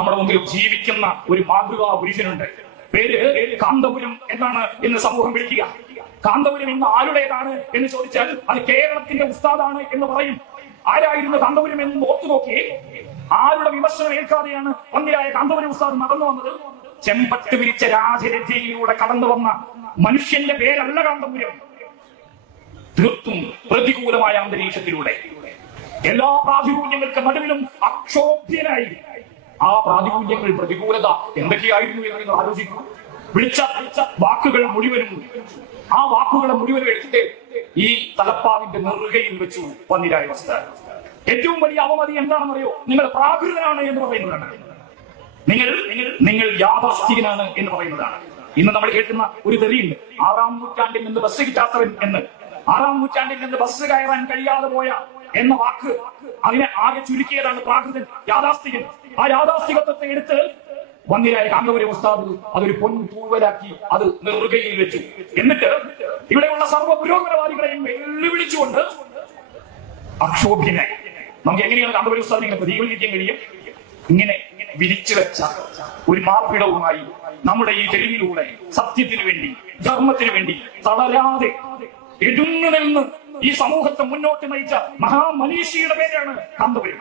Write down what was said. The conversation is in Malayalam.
നമ്മുടെ മുമ്പിൽ ജീവിക്കുന്ന ഒരു മാതൃകാ പുരുഷനുണ്ട്. പേര് കാന്തപുരം എന്നാണ് ഇന്ന് സമൂഹം വിളിക്കുക. കാന്തപുരം ഇന്ന് ആരുടേതാണ് എന്ന് ചോദിച്ചാൽ അത് കേരളത്തിന്റെ ഉസ്താദാണ് എന്ന് പറയും. ആരായിരുന്നു കാന്തപുരം എന്ന് ഓർത്തു നോക്കി. ആരുടെ വിമർശനം ഏൽക്കാതെയാണ് വന്നിരായ കാന്തപുരം ഉസ്താദ് നടന്നു വന്നത്. ചെമ്പട്ട് വിരിച്ച രാജരഥയിലൂടെ കടന്നു വന്ന മനുഷ്യന്റെ പേരല്ല കാന്തപുരം. തീർത്തും പ്രതികൂലമായ അന്തരീക്ഷത്തിലൂടെ എല്ലാ പ്രാതികൂല്യങ്ങൾക്ക് നടുവിലും അക്ഷോഭ്യനായി. ആ പ്രാതികൂല്യങ്ങൾ, പ്രതികൂലത എന്തൊക്കെയായിരുന്നു എന്ന് നിങ്ങൾ ആലോചിക്കുന്നു. വിളിച്ച വാക്കുകൾ മുഴുവനും, ആ വാക്കുകളെ മുഴുവനും എടുത്തിട്ട് ഈ തലപ്പാവിന്റെ നെറുകയിൽ വെച്ചു വന്നിരായ അവസ്ഥ. ഏറ്റവും വലിയ അവമതി എന്താണെന്നറിയോ? നിങ്ങൾ പ്രാകൃതനാണ് എന്ന് പറയുന്നതാണ്. നിങ്ങൾ യാഥാസ്ഥികനാണ് എന്ന് പറയുന്നതാണ്. ഇന്ന് നമ്മൾ കേൾക്കുന്ന ഒരു തെറിയുണ്ട്, 6-ാം നൂറ്റാണ്ടിൽ നിന്ന് ബസ് കിട്ടാത്തവൻ എന്ന്. 6-ാം നൂറ്റാണ്ടിൽ നിന്ന് ബസ് കയറാൻ കഴിയാതെ പോയ എന്ന വാക്ക്, അതിനെ ആകെ ചുരുക്കിയതാണ് പ്രാകൃതൻ, യാഥാസ്ഥികൻ. ആ യാഥാസ്ഥികത്വത്തെ എടുത്ത് വന്നിരായ കാന്തപുരം ഉസ്താദ് അതൊരു പൊൻതൂവലാക്കി അത് നെറുകയിൽ വെച്ചു. എന്നിട്ട് ഇവിടെയുള്ള സർവ്വ പുരോഗമനവാദികളെയും വെല്ലുവിളിച്ചുകൊണ്ട് അക്ഷോഭ്യനായി. നമുക്ക് എങ്ങനെയാണ് കാന്തപുരം ഉസ്താദിനെ ഇങ്ങനെ പ്രതികരിക്കാൻ കഴിയും? ഇങ്ങനെ വിരിച്ചു വെച്ച ഒരു മാർപ്പിടവുമായി നമ്മുടെ ഈ തെരുവിലൂടെ സത്യത്തിനു വേണ്ടി, ധർമ്മത്തിനു വേണ്ടി തളരാതെ എഴുന്നു നിന്ന് ഈ സമൂഹത്തെ മുന്നോട്ട് നയിച്ച മഹാമനീഷിയുടെ പേരാണ് കാന്തപുരം.